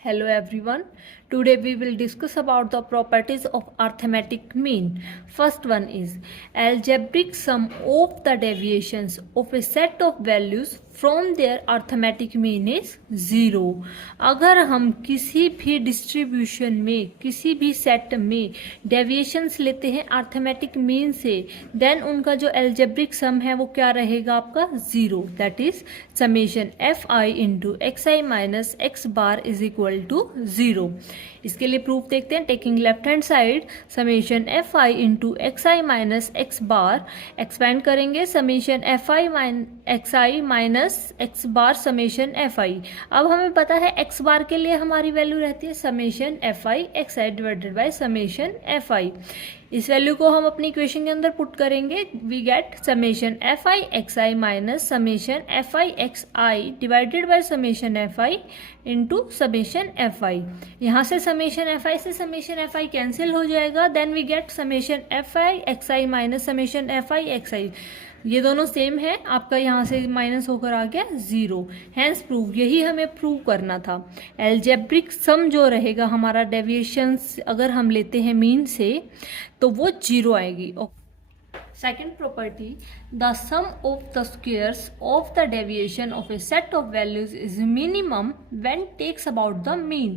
Hello everyone. Today we will discuss about the properties of arithmetic mean. First one is algebraic sum of the deviations of a set of values from their arithmetic mean is 0. अगर हम किसी भी distribution में किसी भी set में deviations लेते हैं अर्थमेटिक मीन से, देन उनका जो एल्जेब्रिक सम है वो क्या रहेगा आपका 0. That is summation F I into X I minus X bar is equal to 0. इसके लिए प्रूफ देखते हैं. Taking left hand side summation F I into X I minus X bar, expand करेंगे summation F I X I minus X bar summation F I. अब हमें पता है x बार के लिए हमारी वैल्यू रहती है summation F I X I divided by summation F आई. इस वैल्यू को हम अपनी इक्वेशन के अंदर पुट करेंगे. We get summation F I X I minus summation F I X I divided by summation F I into summation F I. यहाँ से summation F आई से समेशन एफ आई कैंसिल हो जाएगा. Then we get summation F I X I minus summation F I X I. ये दोनों same है, आपका यहाँ से माइनस होकर आ गया 0. हैंस प्रूव, यही हमें प्रूव करना था. एल्जेब्रिक सम जो रहेगा हमारा डेविएशंस अगर हम लेते हैं मीन से तो वो 0 आएगी. Second property, the sum of the squares of the deviation of a set of values is minimum when takes about the mean.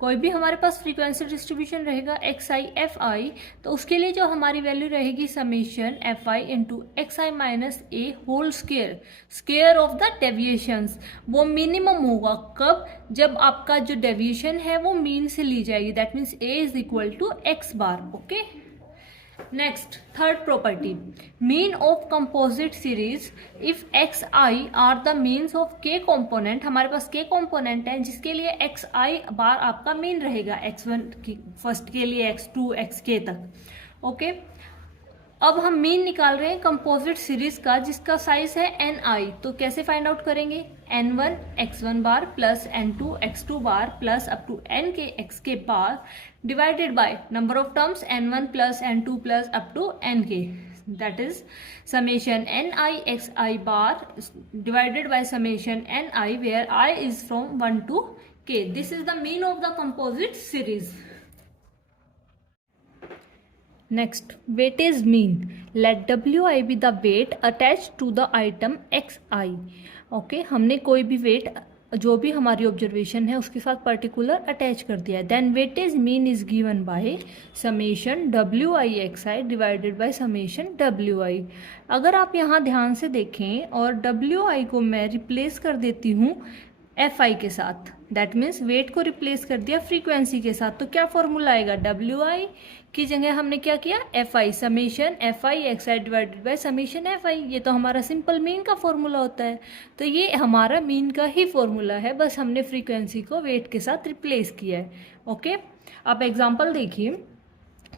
कोई भी हमारे पास फ्रीक्वेंसी डिस्ट्रीब्यूशन रहेगा एक्स आई एफ आई, तो उसके लिए जो हमारी वैल्यू रहेगी summation F I into X I minus A whole square, square of the deviations, वो मिनिमम होगा. कब? जब आपका जो डेविएशन है वो मीन से ली जाएगी. That means A is equal to X bar. Okay. Next, third property, mean of composite series if X I are the means of K component. हमारे पास के कॉम्पोनेंट है जिसके लिए एक्स आई बार आपका मीन रहेगा x1 फर्स्ट के लिए x2 xk तक. ओके. अब हम मीन निकाल रहे हैं कंपोजिट सीरीज का जिसका साइज है एन आई. तो कैसे फाइंड आउट करेंगे? n1 x1 bar plus n2 x2 bar plus up to n K xk bar divided by number of terms n1 plus n2 plus up to nk. That is summation N I X I bar divided by summation N I where I is from 1 to k. This is the mean of the composite series. Next, weightage mean. Let wi be the weight attached to the item xi. Okay, हमने कोई भी wait जो भी हमारी observation है उसके साथ particular attach कर दिया है. Then weightage mean is given by summation W I X I divided by summation W I. अगर आप यहाँ ध्यान से देखें और डब्ल्यू आई को मैं रिप्लेस कर देती हूँ एफ आई के साथ, दैट मीन्स वेट को रिप्लेस कर दिया फ्रीक्वेंसी के साथ, तो क्या फॉर्मूला आएगा? डब्ल्यू आई की जगह हमने क्या किया? F I summation F I X I divided by summation F आई. ये तो हमारा सिंपल मीन का फॉर्मूला होता है. तो ये हमारा मीन का ही फॉर्मूला है, बस हमने फ्रीक्वेंसी को वेट के साथ रिप्लेस किया है. ओके. अब एग्जाम्पल देखिए.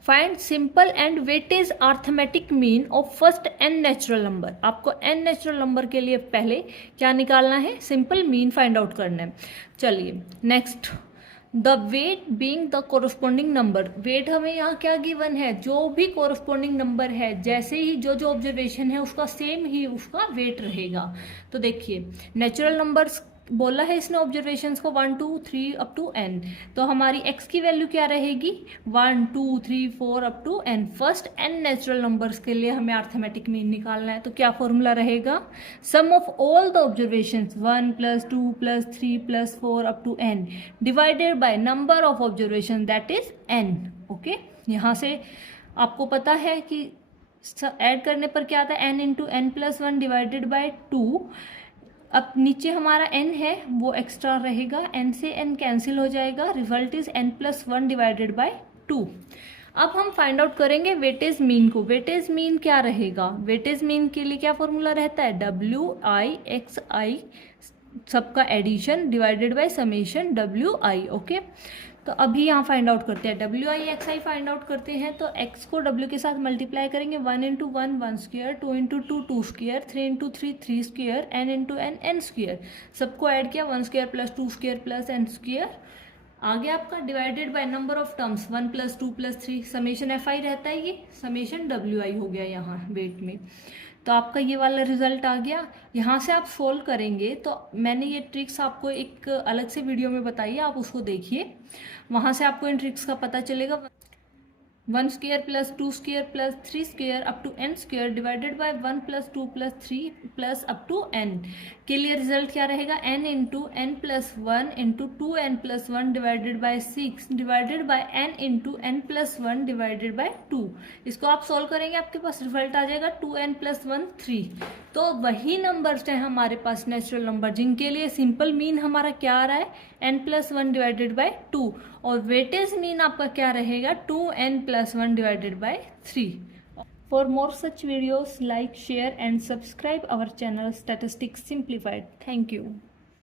Find simple and weightage arithmetic mean of first n natural number. आपको n नेचुरल नंबर के लिए पहले क्या निकालना है? सिंपल मीन फाइंड आउट करना है. चलिए next, the weight being the corresponding number. Weight हमें यहाँ क्या गिवन है? जो भी कोरस्पॉन्डिंग नंबर है, जैसे ही जो जो ऑब्जर्वेशन है उसका सेम ही उसका वेट रहेगा. तो देखिए नेचुरल नंबर्स बोला है इसने ऑब्जर्वेशंस को 1 2 3 अप टू n. तो हमारी x की वैल्यू क्या रहेगी? 1 2 3 4 up to n. First n natural numbers के लिए हमें अर्थमेटिक मीन निकालना है. तो क्या फॉर्मूला रहेगा? Sum of all the observations 1 plus 2 plus 3 plus 4 up to n divided by number of observation that is n. Okay. यहाँ से आपको पता है कि ऐड करने पर क्या आता है? n into n plus 1 divided by 2. अब नीचे हमारा n है वो एक्स्ट्रा रहेगा, n से n कैंसिल हो जाएगा. Result is n plus 1 divided by 2. अब हम फाइंड आउट करेंगे वेटेज मीन को. वेटेज मीन क्या रहेगा? वेटेज मीन के लिए क्या फॉर्मूला रहता है? डब्ल्यू आई एक्स आई सबका addition divided by summation W I. Okay. तो अभी यहाँ फाइंड आउट करते हैं. W I X I find out करते हैं तो एक्स को डब्ल्यू के साथ मल्टीप्लाई करेंगे. 1 into 1 1 square, 2 into 2 2 square, 3 into 3 3 square, n into n n square. सबको ऐड किया 1 square plus 2 square plus n square. आगे आपका divided by number of terms 1 plus 2 plus 3 summation F आई रहता है, ये समेशन डब्ल्यू आई हो गया यहाँ वेट में. तो आपका ये वाला रिजल्ट आ गया। यहाँ से आप सोल्व करेंगे तो मैंने ये ट्रिक्स आपको एक अलग से वीडियो में बताई है, आप उसको देखिए, वहाँ से आपको इन ट्रिक्स का पता चलेगा। 1 square plus 2 square plus 3 square up to n square divided by 1 plus 2 plus 3 plus up to n के लिए रिजल्ट क्या रहेगा, n into N plus one into 2n plus one divided by 6 divided by n into N plus one divided by 2। इसको आप solve करेंगे, आपके पास result आ जाएगा 2n plus one 3। तो वही नंबर्स हैं हमारे पास नेचुरल नंबर जिनके लिए सिंपल मीन हमारा क्या आ रहा है, n plus one divided by 2, और वेटेज मीन आपका क्या रहेगा 2n plus one divided by 3। For more such videos, like, share and subscribe our channel Statistics Simplified. Thank you.